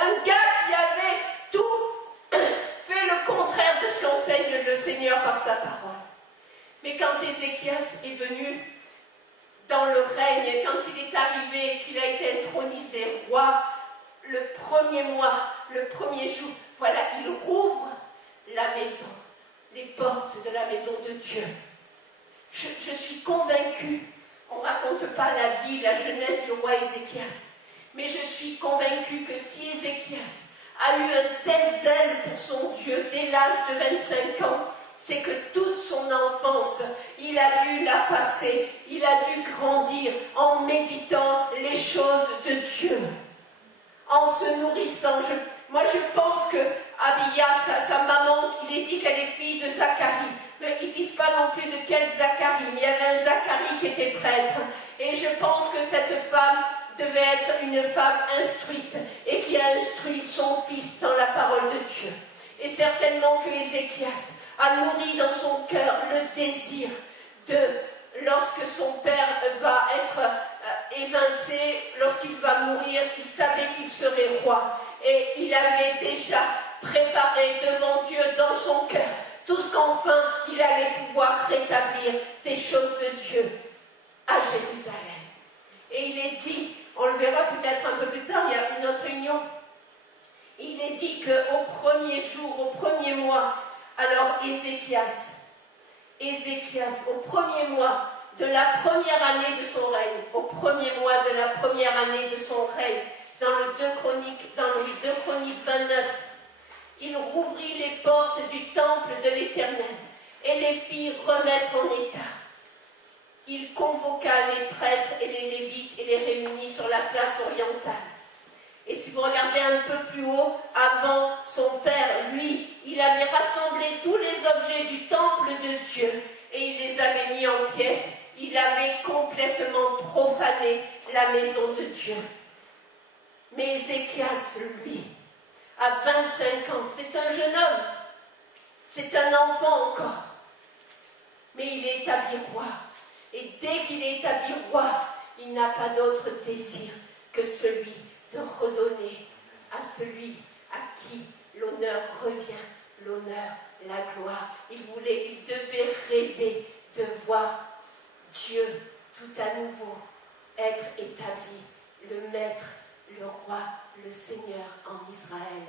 un gars qui avait tout fait le contraire de ce qu'enseigne le Seigneur par sa parole. Mais quand Ézéchias est venu dans le règne, quand il est arrivé, qu'il a été intronisé roi, le premier mois, le premier jour, voilà, il rouvre la maison, les portes de la maison de Dieu. Je suis convaincue raconte pas la vie, la jeunesse du roi Ézéchias. Mais je suis convaincue que si Ézéchias a eu un tel zèle pour son Dieu dès l'âge de 25 ans, c'est que toute son enfance, il a dû la passer, il a dû grandir en méditant les choses de Dieu, en se nourrissant. Moi je pense que Abia, sa maman, il est dit qu'elle est fille de Zacharie. Mais ils ne disent pas non plus de quel Zacharie, mais il y avait un Zacharie qui était prêtre. Et je pense que cette femme devait être une femme instruite et qui a instruit son fils dans la parole de Dieu. Et certainement que Ézéchias a nourri dans son cœur le désir de, lorsque son père va être évincé, lorsqu'il va mourir, il savait qu'il serait roi. Et il avait déjà préparé devant Dieu dans son cœur tout ce qu'enfin il allait pouvoir rétablir des choses de Dieu à Jérusalem. Et il est dit, on le verra peut-être un peu plus tard, il y a une autre réunion, il est dit qu'au premier jour, au premier mois, alors Ézéchias, au premier mois de la première année de son règne, au premier mois de la première année de son règne, dans le 2 Chroniques 29, il rouvrit les portes du temple de l'Éternel et les fit remettre en état. Il convoqua les prêtres et les lévites et les réunit sur la place orientale. Et si vous regardez un peu plus haut, avant son père, lui, il avait rassemblé tous les objets du temple de Dieu et il les avait mis en pièces. Il avait complètement profané la maison de Dieu. Mais Ézéchias, lui, à 25 ans, c'est un jeune homme, c'est un enfant encore, mais il est établi roi. Et dès qu'il est établi roi, il n'a pas d'autre désir que celui de redonner à celui à qui l'honneur revient, l'honneur, la gloire. Il devait rêver de voir Dieu tout à nouveau être établi, le maître, le roi, le Seigneur en Israël,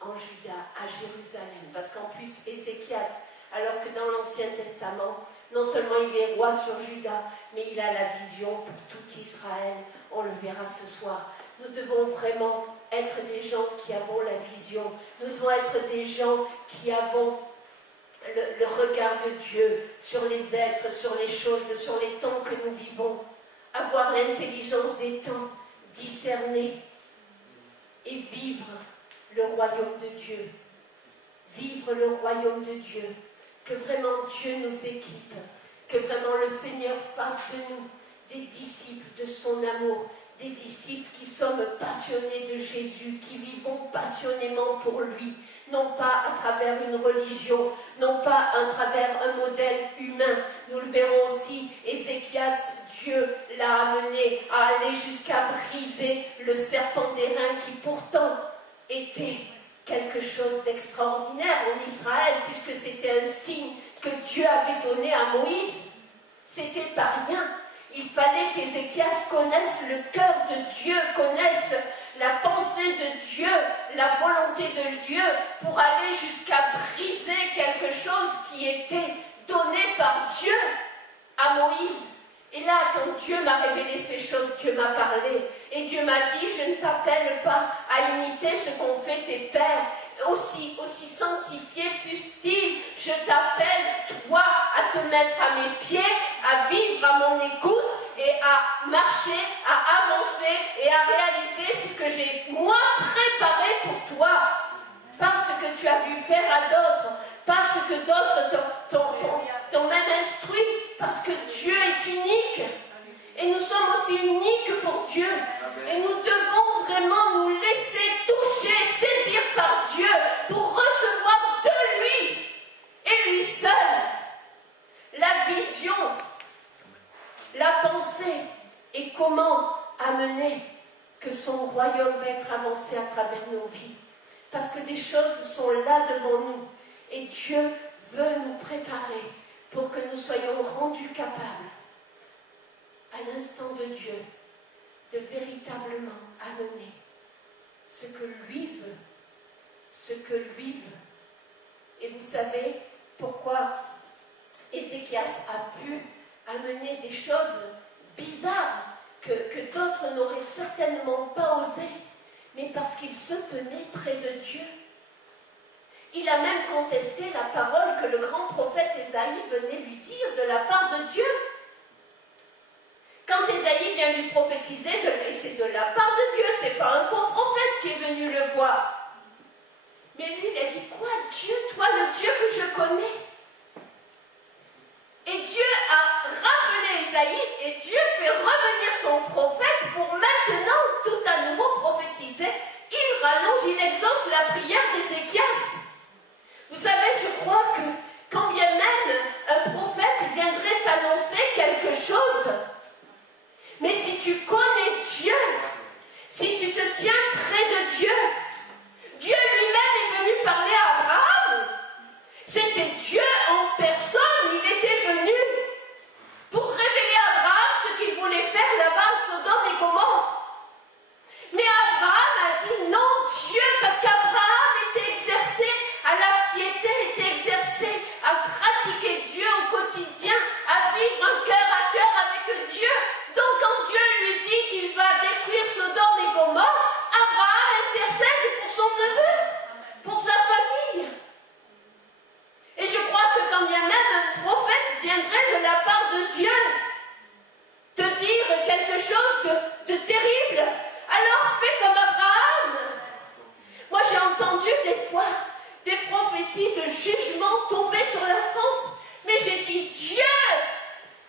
en Juda, à Jérusalem. Parce qu'en plus, Ézéchias, alors que dans l'Ancien Testament, non seulement il est roi sur Juda, mais il a la vision pour tout Israël. On le verra ce soir. Nous devons vraiment être des gens qui avons la vision. Nous devons être des gens qui avons le regard de Dieu sur les êtres, sur les choses, sur les temps que nous vivons. Avoir l'intelligence des temps, discerner et vivre le royaume de Dieu. Vivre le royaume de Dieu. Que vraiment Dieu nous équipe. Que vraiment le Seigneur fasse de nous des disciples de son amour. Des disciples qui sommes passionnés de Jésus, qui vivons passionnément pour lui, non pas à travers une religion, non pas à travers un modèle humain. Nous le verrons aussi, Ézéchias, Dieu l'a amené à aller jusqu'à briser le serpent d'airain qui pourtant était quelque chose d'extraordinaire en Israël, puisque c'était un signe que Dieu avait donné à Moïse. C'était pas rien. Il fallait qu'Ézéchias connaisse le cœur de Dieu, connaisse la pensée de Dieu, la volonté de Dieu, pour aller jusqu'à briser quelque chose qui était donné par Dieu à Moïse. Et là, quand Dieu m'a révélé ces choses, Dieu m'a parlé. Et Dieu m'a dit, je ne t'appelle pas à imiter ce qu'ont fait tes pères, aussi sanctifiés fussent-ils, je t'appelle, toi, à te mettre à mes pieds, à vivre à mon écoute et à marcher, à avancer et à réaliser ce que j'ai, moi, préparé pour toi. Pas ce que tu as vu faire à d'autres, pas ce que d'autres t'ont même instruit, parce que Dieu est unique. Et nous sommes aussi uniques pour Dieu. Et nous devons vraiment nous laisser toucher, saisir par Dieu pour recevoir de lui et lui seul la vision, la pensée et comment amener que son royaume va être avancé à travers nos vies. Parce que des choses sont là devant nous et Dieu veut nous préparer pour que nous soyons rendus capables à l'instant de Dieu de véritablement amener ce que lui veut, ce que lui veut. Et vous savez pourquoi Ézéchias a pu amener des choses bizarres que d'autres n'auraient certainement pas osé, mais parce qu'il se tenait près de Dieu. Il a même contesté la parole que le grand prophète Ésaïe venait lui dire de la part de Dieu. Quand Ésaïe vient lui prophétiser, c'est de la part de Dieu, c'est pas un faux prophète qui est venu le voir. Mais lui, il a dit, quoi, Dieu, toi, le Dieu que je connais? Et Dieu a rappelé Ésaïe, et Dieu fait revenir son prophète pour maintenant tout à nouveau prophétiser. Il rallonge, il exauce la prière d'Ézéchias. Vous savez, je crois que quand bien même un prophète viendrait t'annoncer quelque chose, mais si tu connais Dieu, si tu te tiens près de Dieu, Dieu lui-même est venu parler à Abraham. C'était Dieu en personne, il était venu pour révéler à Abraham ce qu'il voulait faire là-bas à Sodome et Gomorrhe. Mais Abraham a dit non, Dieu, parce qu'Abraham était exercé à la piété, était exercé à pratiquer Dieu au quotidien, à vivre un cœur à cœur avec Dieu. Donc quand Dieu lui dit qu'il va détruire Sodome et Gomorrhe, Abraham intercède pour son neveu, pour sa famille. Et je crois que quand bien même un prophète viendrait de la part de Dieu te dire quelque chose de terrible, alors fais comme Abraham. Moi j'ai entendu des fois des prophéties de jugement tomber sur la France, mais j'ai dit Dieu,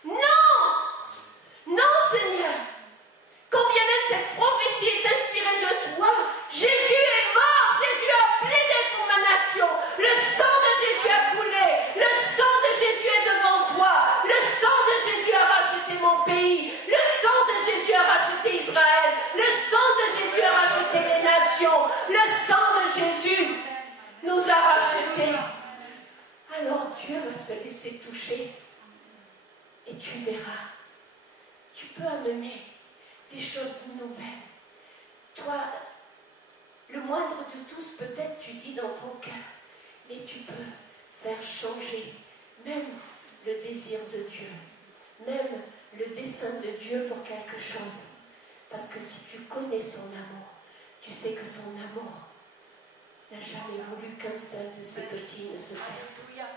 non, non Seigneur, combien même cette prophétie est inspirée de toi, Jésus est mort, Jésus a plaidé pour ma nation, le sang de Jésus a coulé, le sang de Jésus est devant toi, le sang de Jésus a racheté mon pays, le sang de Jésus a racheté Israël, le sang de Jésus a racheté les nations, le sang de Jésus nous a rachetés. Alors Dieu va se laisser toucher et tu verras, tu peux amener des choses nouvelles. Toi, le moindre de tous, peut-être tu dis dans ton cœur, mais tu peux faire changer même le désir de Dieu, même le dessein de Dieu pour quelque chose. Parce que si tu connais son amour, tu sais que son amour n'a jamais voulu qu'un seul de ses petits ne se perde.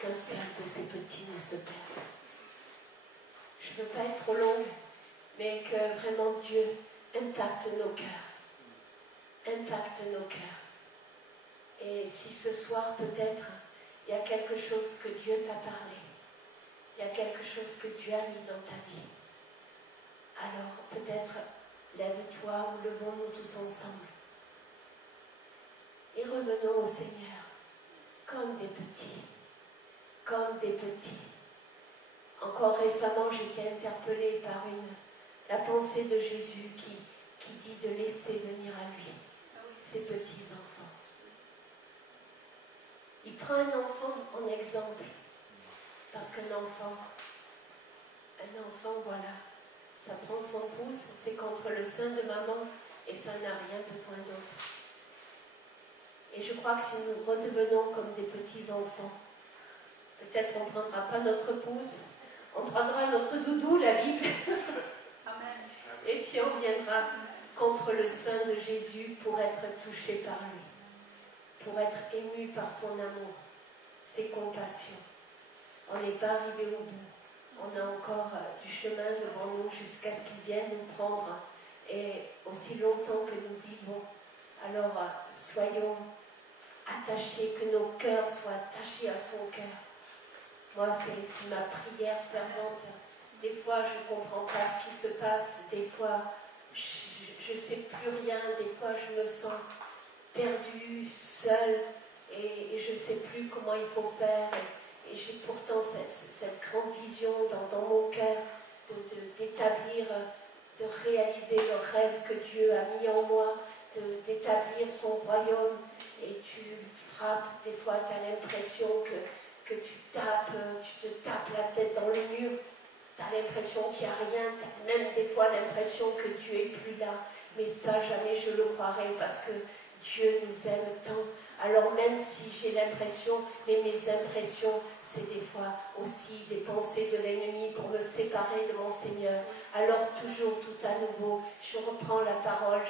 Qu'un seul de ses petits ne se perde. Je ne veux pas être trop longue, mais que vraiment Dieu impacte nos cœurs. Impacte nos cœurs. Et si ce soir peut-être il y a quelque chose que Dieu t'a parlé, il y a quelque chose que Dieu a mis dans ta vie, alors peut-être lève-toi ou levons-nous tous ensemble et revenons au Seigneur comme des petits, comme des petits. Encore récemment, j'étais interpellée par la pensée de Jésus qui dit de laisser venir à lui ses petits-enfants. Il prend un enfant en exemple, parce qu'un enfant, voilà, ça prend son pouce, c'est contre le sein de maman et ça n'a rien besoin d'autre. Et je crois que si nous redevenons comme des petits-enfants, peut-être on ne prendra pas notre pouce, on prendra notre doudou, la Bible, et puis on viendra contre le sein de Jésus pour être touché par lui, pour être ému par son amour, ses compassions. On n'est pas arrivé au bout. On a encore du chemin devant nous jusqu'à ce qu'il vienne nous prendre. Et aussi longtemps que nous vivons, alors soyons attachés, que nos cœurs soient attachés à son cœur. Moi, c'est ma prière fervente. Des fois, je ne comprends pas ce qui se passe. Des fois, je ne sais plus rien. Des fois, je me sens perdue, seule. Et je ne sais plus comment il faut faire. Et j'ai pourtant cette grande vision dans mon cœur d'établir, de réaliser le rêve que Dieu a mis en moi, d'établir son royaume. Et tu frappes, des fois tu as l'impression que tu te tapes la tête dans le mur. Tu as l'impression qu'il n'y a rien, tu as même des fois l'impression que Dieu n'est plus là. Mais ça, jamais je le croirai parce que Dieu nous aime tant. Alors même si j'ai l'impression, mais mes impressions, c'est des fois aussi des pensées de l'ennemi pour me séparer de mon Seigneur. Alors toujours, tout à nouveau, je reprends la parole,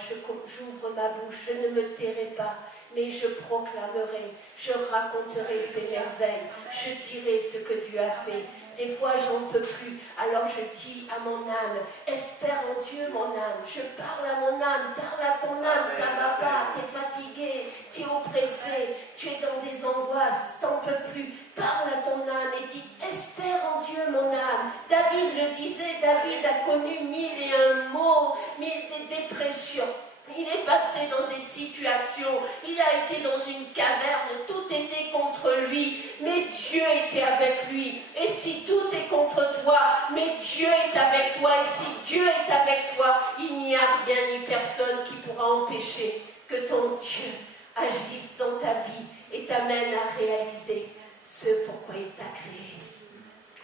j'ouvre ma bouche, je ne me tairai pas, mais je proclamerai, je raconterai ses merveilles, je dirai ce que Dieu a fait. Des fois, j'en peux plus. Alors je dis à mon âme, espère en Dieu, mon âme. Je parle à mon âme, parle à ton âme, ça ne va pas, tu es fatigué, tu es oppressé, tu es dans des angoisses, t'en peux plus. Parle à ton âme et dis, espère en Dieu, mon âme. David le disait, David a connu 1001 maux, 1000 dépressions. Il est passé dans des situations, il a été dans une caverne, tout était contre lui, mais Dieu était avec lui. Et si tout est contre toi, mais Dieu est avec toi, et si Dieu est avec toi, il n'y a rien ni personne qui pourra empêcher que ton Dieu agisse dans ta vie et t'amène à réaliser ce pourquoi il t'a créé.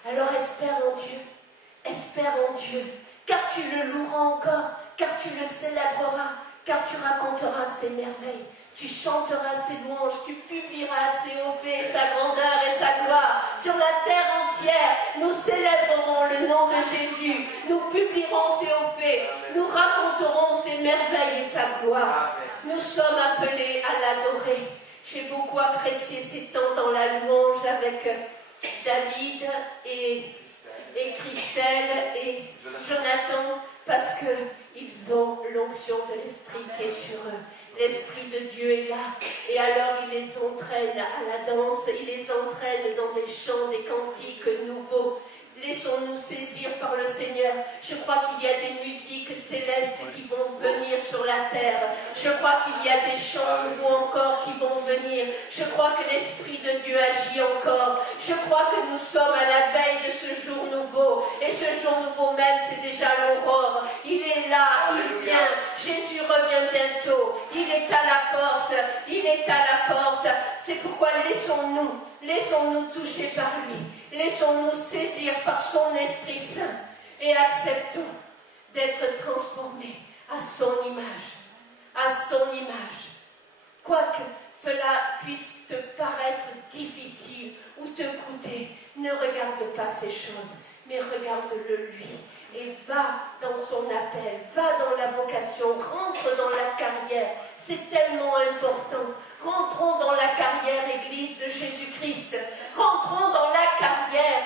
Alors espère en Dieu, car tu le loueras encore, car tu le célébreras, car tu raconteras ses merveilles, tu chanteras ses louanges, tu publieras ses hauts faits, sa grandeur et sa gloire. Sur la terre entière, nous célébrerons le nom de Jésus, nous publierons ses hauts faits, nous raconterons ses merveilles et sa gloire. Nous sommes appelés à l'adorer. J'ai beaucoup apprécié ces temps dans la louange avec David et Christelle et Jonathan, parce qu'ils ont l'onction de l'Esprit qui est sur eux. L'Esprit de Dieu est là, et alors il les entraîne à la danse, il les entraîne dans des chants, des cantiques nouveaux. Laissons-nous saisir par le Seigneur. Je crois qu'il y a des musiques célestes qui vont venir sur la terre. Je crois qu'il y a des chants nouveaux encore qui vont venir. Je crois que l'Esprit de Dieu agit encore. Je crois que nous sommes à la veille de ce jour nouveau. Et ce jour nouveau même, c'est déjà l'aurore. Il est là, il vient. Jésus revient bientôt. Il est à la porte. Il est à la porte. C'est pourquoi laissons-nous toucher par lui. Laissons-nous saisir par son Esprit Saint et acceptons d'être transformés à son image. À son image. Quoique cela puisse te paraître difficile ou te coûter, ne regarde pas ces choses, mais regarde-le lui. Et va dans son appel, va dans la vocation, rentre dans la carrière. C'est tellement important. Rentrons dans la carrière, Église de Jésus-Christ. Rentrons dans la carrière.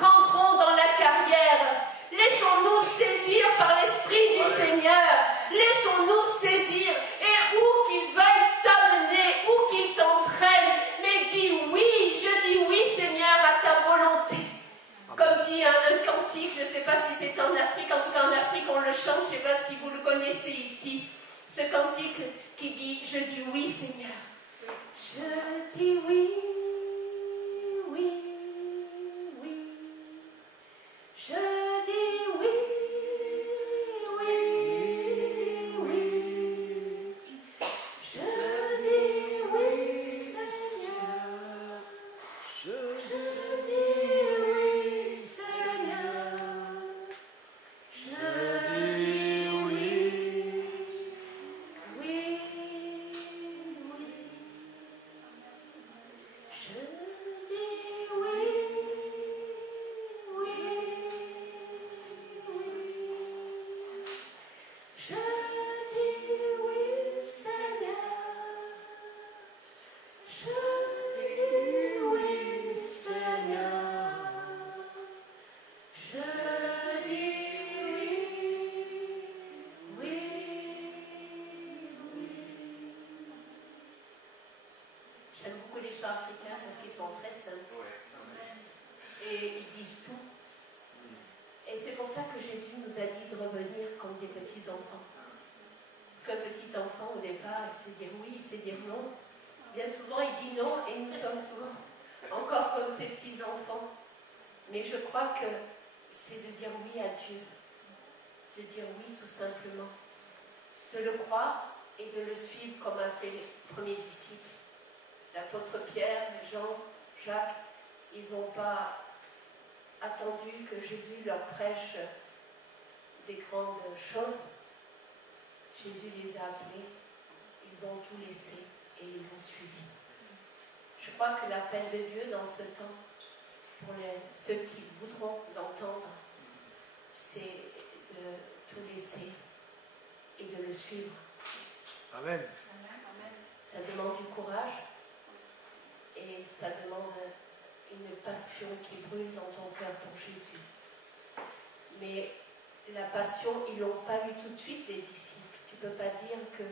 Rentrons dans la carrière. Laissons-nous saisir par l'Esprit du Seigneur. Laissons-nous saisir. Et où qu'il veuille t'amener, où qu'il t'entraîne, mais dis oui, je dis oui, Seigneur, à ta volonté. Comme dit un cantique, je ne sais pas si c'est en Afrique, en tout cas en Afrique on le chante, je ne sais pas si vous le connaissez ici. Ce cantique qui dit, je dis oui Seigneur. Je dis oui, oui, oui. Je dis oui, oui, oui. Je dis oui Seigneur. Je dis oui Seigneur. Je dis oui, oui, oui. Je dis oui, oui, oui. Je dis oui Seigneur. Je dis oui Seigneur. Je dis oui, oui, oui. J'aime beaucoup les chants africains parce qu'ils sont très simples. Et ils disent tout. Et c'est pour ça que Jésus nous a dit de revenir comme des petits enfants. Parce qu'un petit enfant, au départ, il sait dire oui, il sait dire non. Bien souvent, il dit non et nous sommes souvent encore comme ces petits enfants. Mais je crois que c'est de dire oui à Dieu. De dire oui tout simplement. De le croire et de le suivre comme a fait les premiers disciples. L'apôtre Pierre, Jean, Jacques, ils n'ont pas attendu que Jésus leur prêche des grandes choses. Jésus les a appelés, ils ont tout laissé et ils l'ont suivi. Je crois que l'appel de Dieu dans ce temps, pour ceux qui voudront l'entendre, c'est de tout laisser et de le suivre. Amen. Ça demande du courage et ça demande une passion qui brûle dans ton cœur pour Jésus. Mais la passion, ils ne l'ont pas eu tout de suite, les disciples. Tu ne peux pas dire que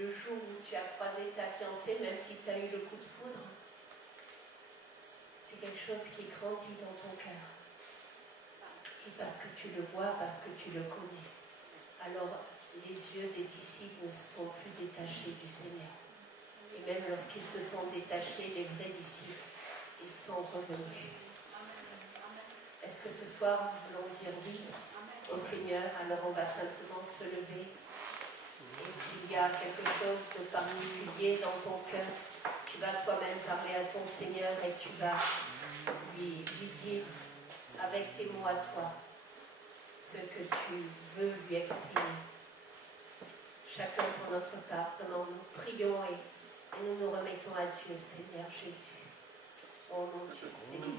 le jour où tu as croisé ta fiancée, même si tu as eu le coup de foudre, c'est quelque chose qui grandit dans ton cœur. Et parce que tu le vois, parce que tu le connais. Alors, les yeux des disciples ne se sont plus détachés du Seigneur. Et même lorsqu'ils se sont détachés, les vrais disciples, ils sont revenus. Est-ce que ce soir, nous voulons dire oui au Seigneur? Alors on va simplement se lever. Et s'il y a quelque chose de particulier dans ton cœur, tu vas toi-même parler à ton Seigneur et tu vas lui dire avec tes mots à toi ce que tu veux lui exprimer. Chacun pour notre part, vraiment nous prions et nous nous remettons à Dieu, Seigneur Jésus. Oh mon Dieu, Seigneur.